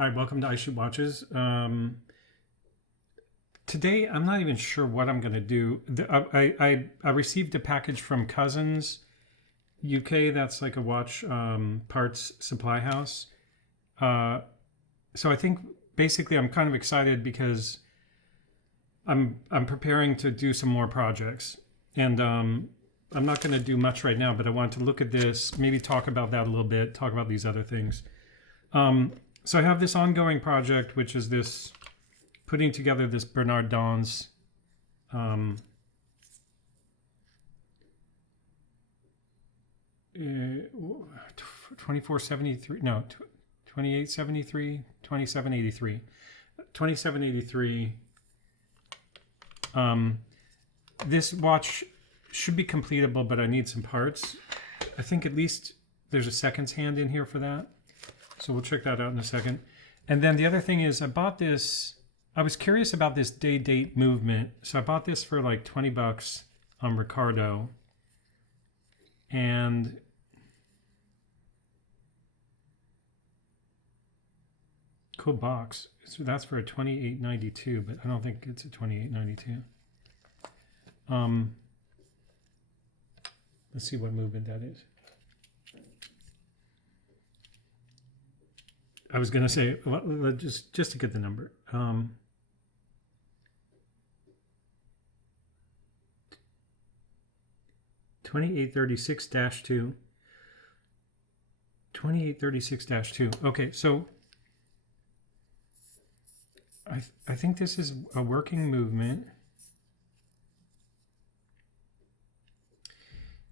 Hi, welcome to I Shoot Watches. Today, I'm not even sure what I'm going to do. I received a package from Cousins UK. That's like a watch parts supply house. So I think basically I'm kind of excited because I'm preparing to do some more projects, and I'm not going to do much right now. But I want to look at this, maybe talk about that a little bit, talk about these other things. So I have this ongoing project, which is this putting together this Bernard Don's 2473, no, 2873, 2783. 2783. This watch should be completable, but I need some parts. I think at least there's a seconds hand in here for that. So we'll check that out in a second. And then the other thing is I bought this, I was curious about this DayDate Movement. So I bought this for like 20 bucks on Ricardo. And cool box. So that's for a 28.92, but I don't think it's a 28.92. Let's see what movement that is. I was going to say, well, just to get the number. 2836-2. 2836-2. Okay, so I think this is a working movement.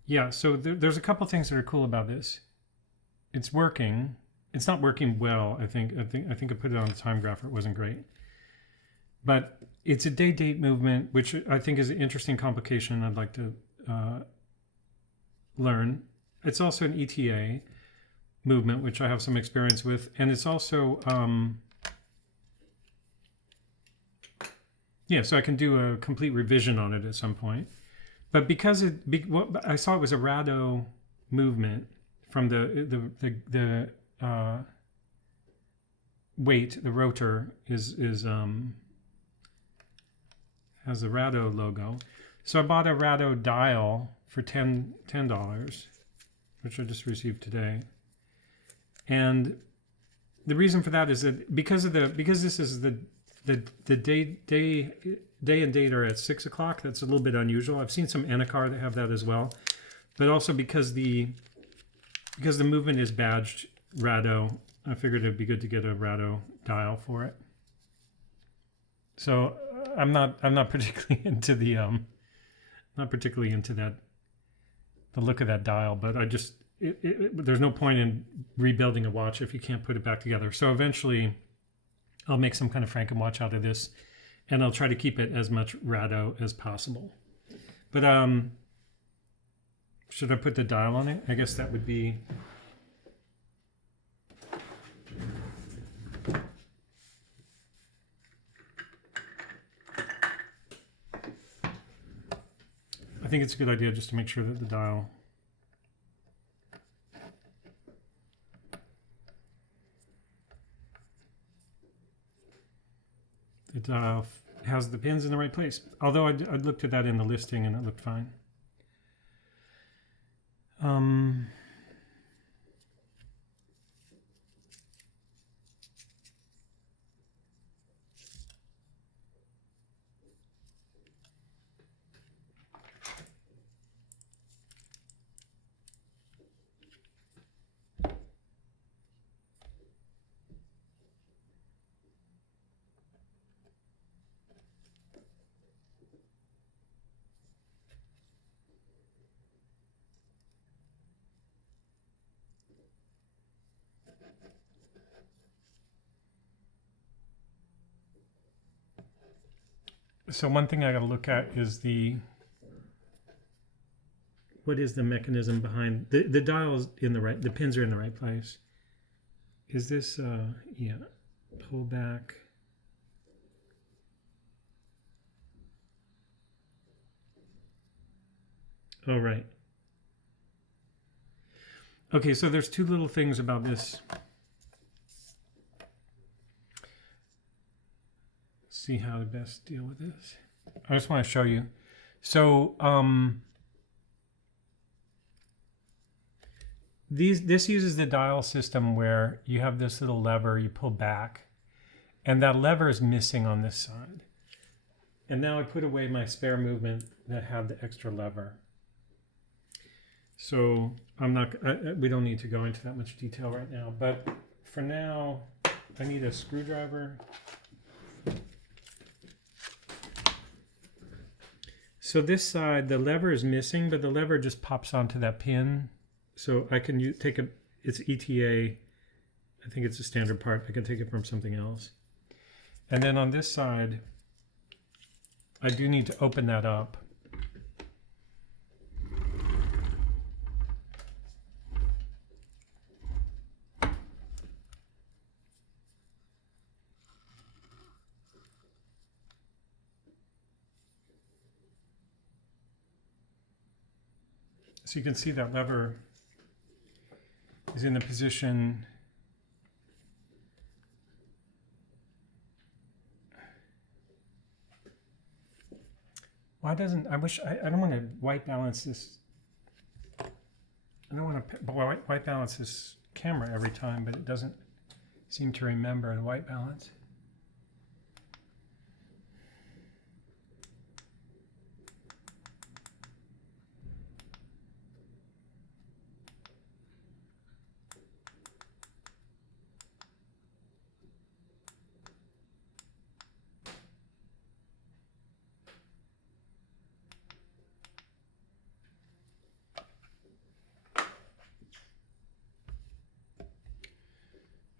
Yeah, so there's a couple things that are cool about this. It's working. It's not working well. I think I put it on the time grapher. It wasn't great, but it's a DayDate Movement, which I think is an interesting complication. I'd like to learn. It's also an ETA movement, which I have some experience with, and it's also yeah. So I can do a complete revision on it at some point. But because I saw it was a Rado movement from the weight, the rotor is has the Rado logo. So I bought a Rado dial for $10, which I just received today. And the reason for that is that because this is the day and date are at 6 o'clock. That's a little bit unusual. I've seen some Anacar that have that as well, but also because the movement is badged Rado, I figured it'd be good to get a Rado dial for it. So I'm not particularly into the the look of that dial, but I just there's no point in rebuilding a watch if you can't put it back together. So eventually I'll make some kind of Frankenwatch out of this, and I'll try to keep it as much Rado as possible. But should I put the dial on it? I guess that would be... I think it's a good idea just to make sure that the dial... The dial has the pins in the right place. Although I looked at that in the listing and it looked fine. So one thing I got to look at is what is the mechanism behind the dial's in the right, the pins are in the right place. Is this yeah, pull back. Oh, right. Okay, so there's two little things about this. see how to best deal with this. I just want to show you. So this uses the dial system where you have this little lever you pull back, and that lever is missing on this side. And now I put away my spare movement that had the extra lever. So we don't need to go into that much detail right now, but for now, I need a screwdriver. So this side, the lever is missing, but the lever just pops onto that pin. So I can it's ETA, I think it's a standard part. I can take it from something else. And then on this side, I do need to open that up. So you can see that lever is in the position I don't want to white balance this. I don't want to white balance this camera every time, but it doesn't seem to remember the white balance.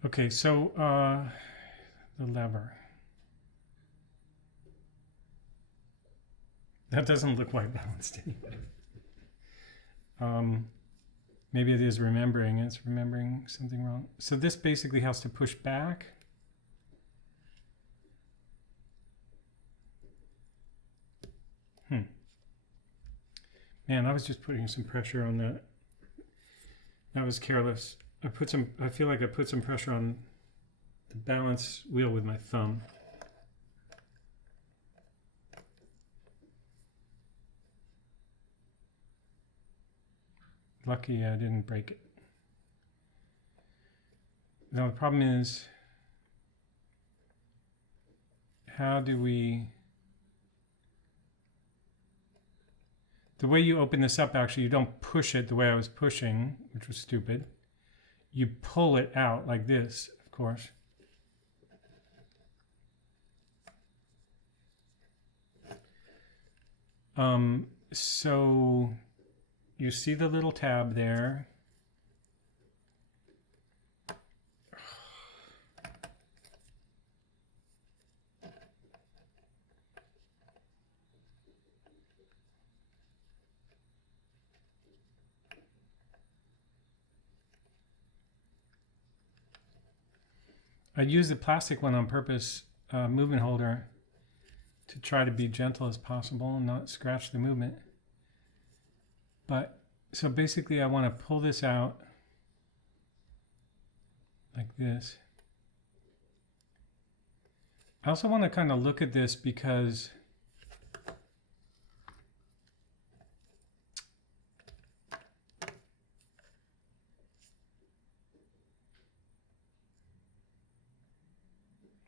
Okay, so the lever. That doesn't look white balanced anyway. Maybe it is remembering. It's remembering something wrong. So this basically has to push back. Man, I was just putting some pressure on that. That was careless. I feel like I put some pressure on the balance wheel with my thumb. Lucky I didn't break it. Now the problem is, how do we... The way you open this up, actually, you don't push it the way I was pushing, which was stupid. You pull it out like this, of course. So you see the little tab there. I used the plastic one on purpose, movement holder, to try to be gentle as possible and not scratch the movement. But so basically I want to pull this out like this. I also want to kind of look at this because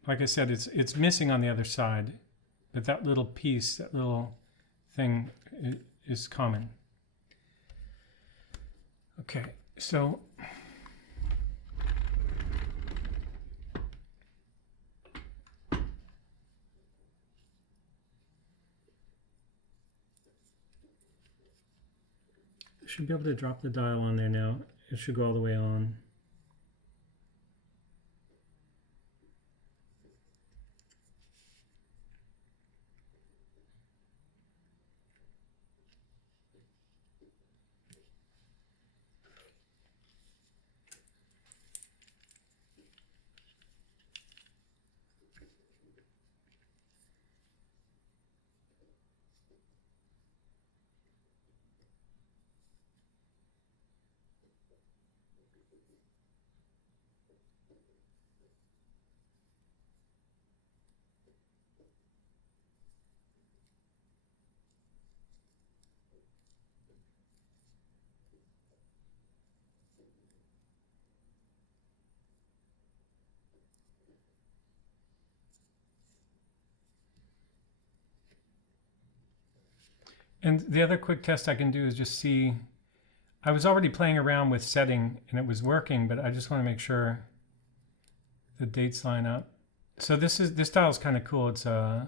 like I said, it's missing on the other side, but that little piece, that little thing is common. Okay, so I should be able to drop the dial on there now. It should go all the way on. And the other quick test I can do is just see, I was already playing around with setting and it was working, but I just want to make sure the dates line up. So this dial is kind of cool. It's I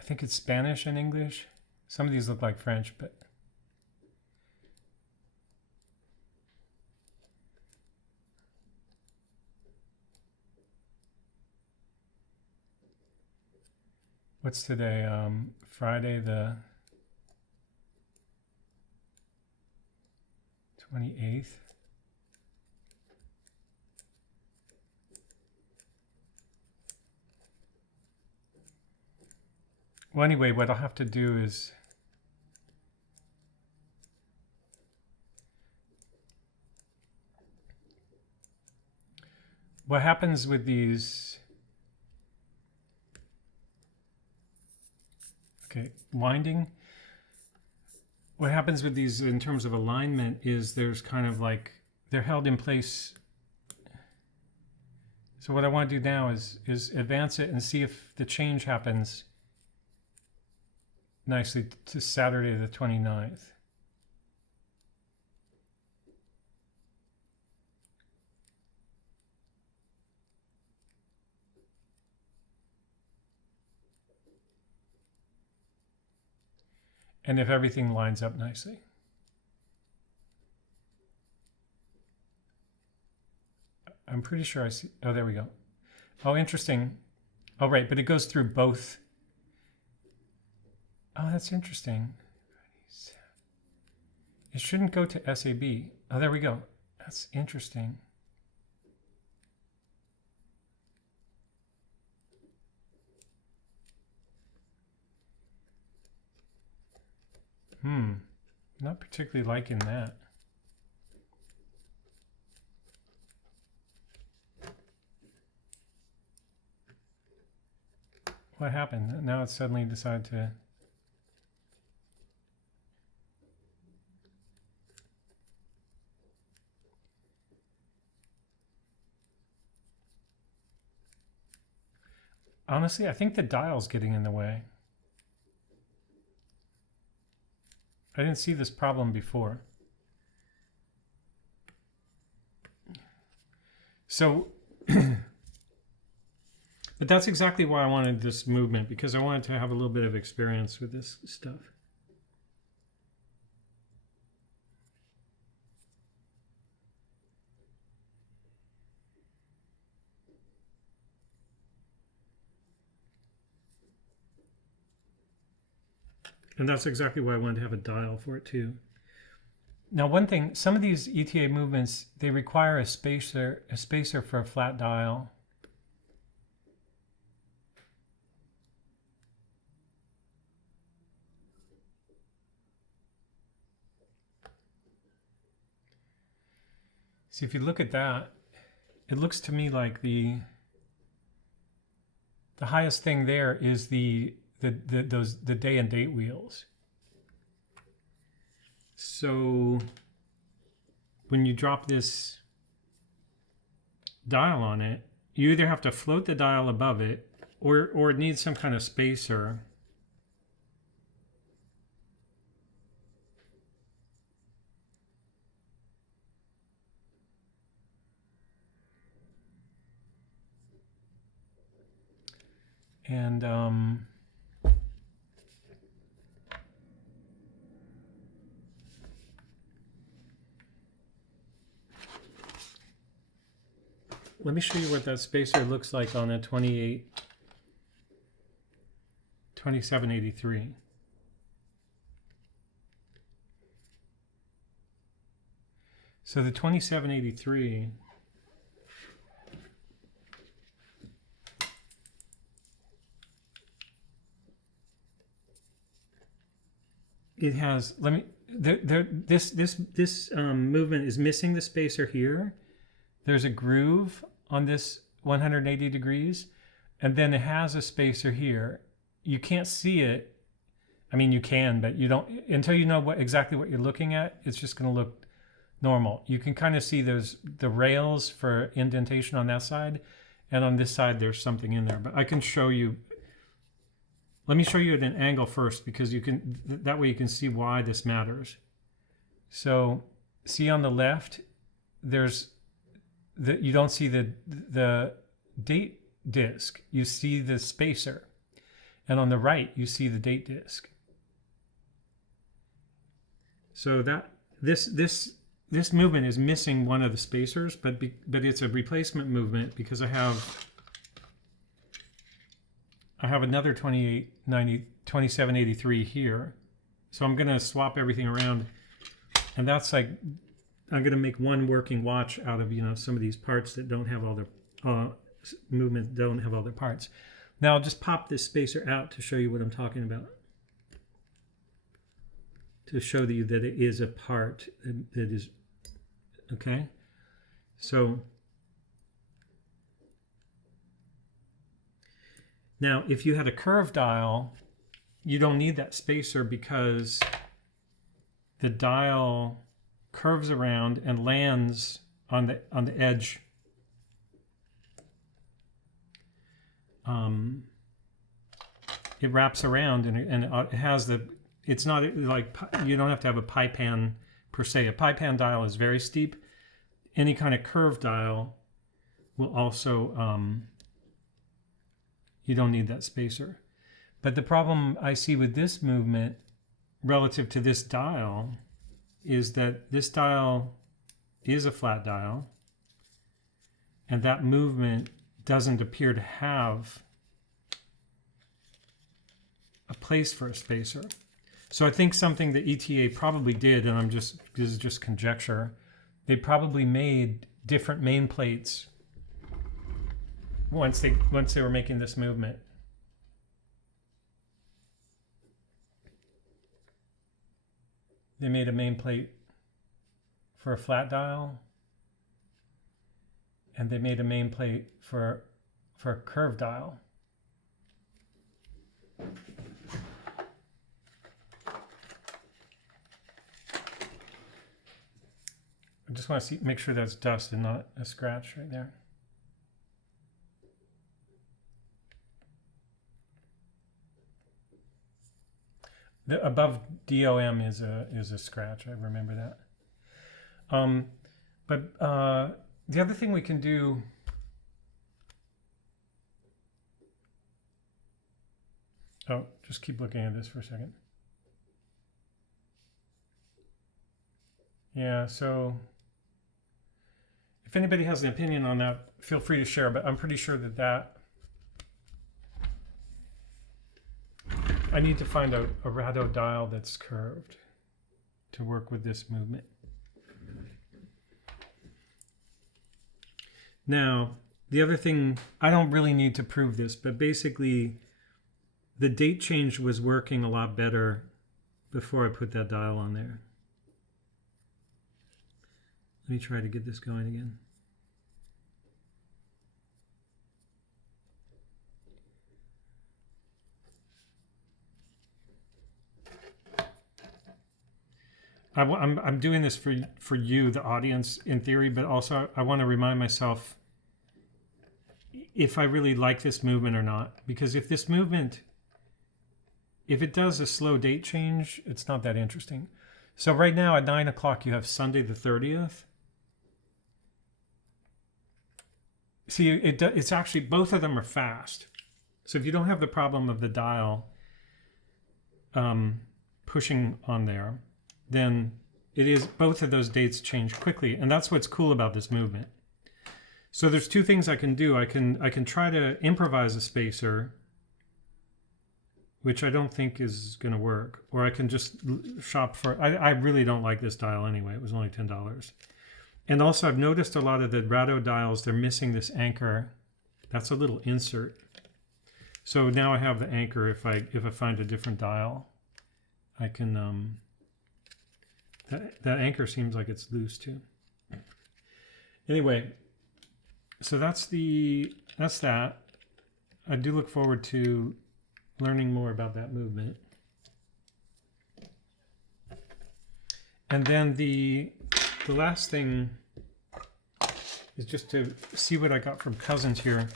think it's Spanish and English. Some of these look like French, but what's today? Friday the 28th. Well, anyway, what I'll have to do is what happens with these, okay, winding. What happens with these in terms of alignment is there's kind of like, they're held in place. So what I want to do now is advance it and see if the change happens nicely to Saturday the 29th. And if everything lines up nicely. I'm pretty sure I see, oh, there we go. Oh, interesting. Oh, right, but it goes through both. Oh, that's interesting. It shouldn't go to SAB. Oh, there we go. That's interesting. Not particularly liking that. What happened? Now it suddenly decided to... Honestly, I think the dial's getting in the way. I didn't see this problem before. So, but that's exactly why I wanted this movement, because I wanted to have a little bit of experience with this stuff. And that's exactly why I wanted to have a dial for it too. Now, one thing, some of these ETA movements, they require a spacer for a flat dial. See, if you look at that, it looks to me like the highest thing there is the day and date wheels. So when you drop this dial on it, you either have to float the dial above it or it needs some kind of spacer. And let me show you what that spacer looks like on a 2783. So the 2783 it has, let me, this movement is missing the spacer here. There's a groove on this 180 degrees, and then it has a spacer here. You can't see it. I mean, you can, but you don't, until you know exactly what you're looking at, it's just going to look normal. You can kind of see there's the rails for indentation on that side, and on this side there's something in there, but I can show you Let me show you at an angle first, because you can, that way you can see why this matters. So see on the left, there's you don't see the date disc, you see the spacer. And on the right, you see the date disc. So that this movement is missing one of the spacers, but it's a replacement movement because I have another 2783 here. So I'm going to swap everything around, and that's like, I'm going to make one working watch out of, you know, some of these parts that don't have all the movement, don't have all the parts. Now I'll just pop this spacer out to show you what I'm talking about, to show you that it is a part that is, okay? So now if you had a curved dial, you don't need that spacer because the dial curves around and lands on the edge. It wraps around and it has the, it's not like, you don't have to have a pie pan per se. A pie pan dial is very steep. Any kind of curved dial will also, you don't need that spacer. But the problem I see with this movement relative to this dial is that this dial is a flat dial, and that movement doesn't appear to have a place for a spacer. So I think something that ETA probably did, and this is just conjecture, they probably made different main plates once they were making this movement. They made a main plate for a flat dial, and they made a main plate for a curved dial. I just want to make sure that's dust and not a scratch right there. The above DOM is a scratch. I remember that. But the other thing we can do, oh, just keep looking at this for a second. Yeah, so if anybody has an opinion on that, feel free to share, but I'm pretty sure that I need to find a Rado dial that's curved to work with this movement. Now, the other thing, I don't really need to prove this, but basically the date change was working a lot better before I put that dial on there. Let me try to get this going again. I'm doing this for you, the audience, in theory, but also I want to remind myself if I really like this movement or not. Because if this movement, if it does a slow date change, it's not that interesting. So right now at 9 o'clock, you have Sunday the 30th. See, it's actually, both of them are fast. So if you don't have the problem of the dial pushing on there, then it is, both of those dates change quickly. And that's what's cool about this movement. So there's two things I can do. I can try to improvise a spacer, which I don't think is going to work. Or I can just shop for, I really don't like this dial anyway. It was only $10. And also I've noticed a lot of the Rado dials, they're missing this anchor. That's a little insert. So now I have the anchor. If I find a different dial, I can, that anchor seems like it's loose too. Anyway, so that's that. I do look forward to learning more about that movement. And then the last thing is just to see what I got from Cousins here.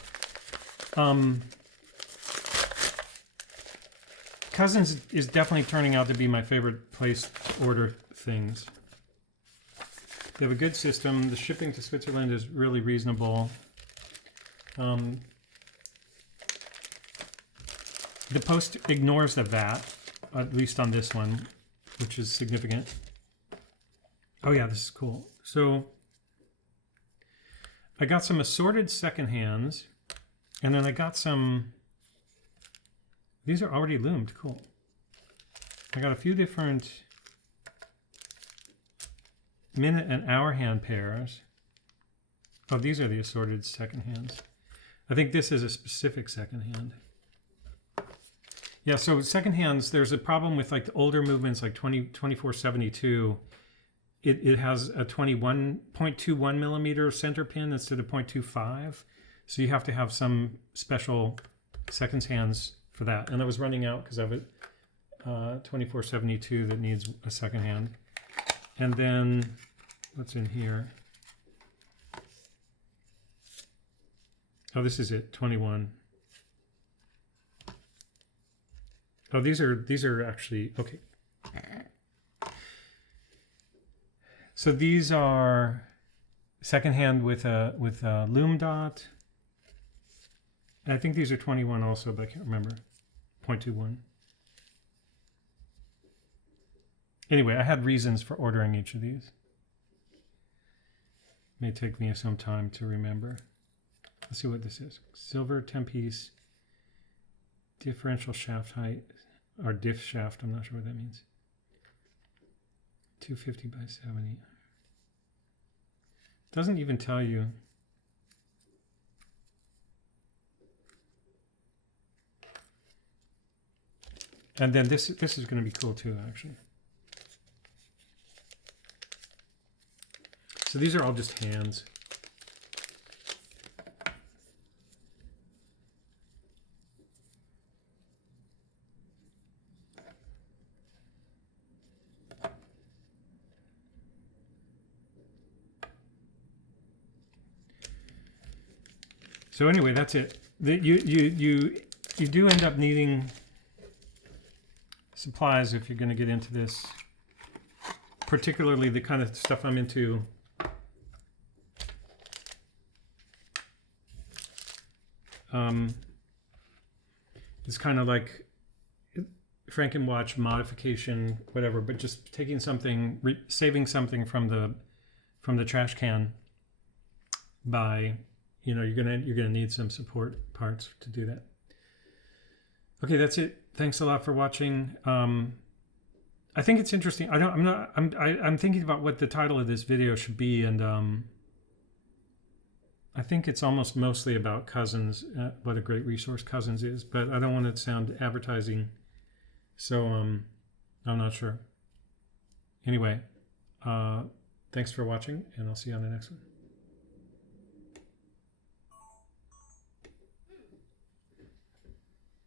Cousins is definitely turning out to be my favorite place to order things. They have a good system. The shipping to Switzerland is really reasonable. The post ignores the VAT, at least on this one, which is significant. Oh yeah, this is cool. So I got some assorted secondhands, and then I got some, these are already loomed, cool. I got a few different minute and hour hand pairs. Oh, these are the assorted secondhands. I think this is a specific secondhand. Yeah, so secondhands, there's a problem with like the older movements like 2472. It has a 21.21 millimeter center pin instead of 0.25. So you have to have some special seconds hands for that. And I was running out because I have a 2472 that needs a second hand. And then what's in here? Oh, this is it, 21. Oh, these are actually okay. So these are secondhand with a loom dot. And I think these are 21 also, but I can't remember. 0.21. Anyway, I had reasons for ordering each of these. May take me some time to remember. Let's see what this is. Silver 10-piece differential shaft height, or diff shaft. I'm not sure what that means. 250 by 70. Doesn't even tell you. And then this is going to be cool too, actually. So these are all just hands. So anyway, that's it. You do end up needing supplies if you're going to get into this, particularly the kind of stuff I'm into. It's kind of like Frankenwatch modification, whatever, but just taking something, saving something from the trash can by, you know, you're gonna need some support parts to do that. Okay, that's it. Thanks a lot for watching. I think it's interesting. I'm thinking about what the title of this video should be, and I think it's almost mostly about Cousins, what a great resource Cousins is, but I don't want it to sound advertising, so I'm not sure. Anyway, thanks for watching, and I'll see you on the next one.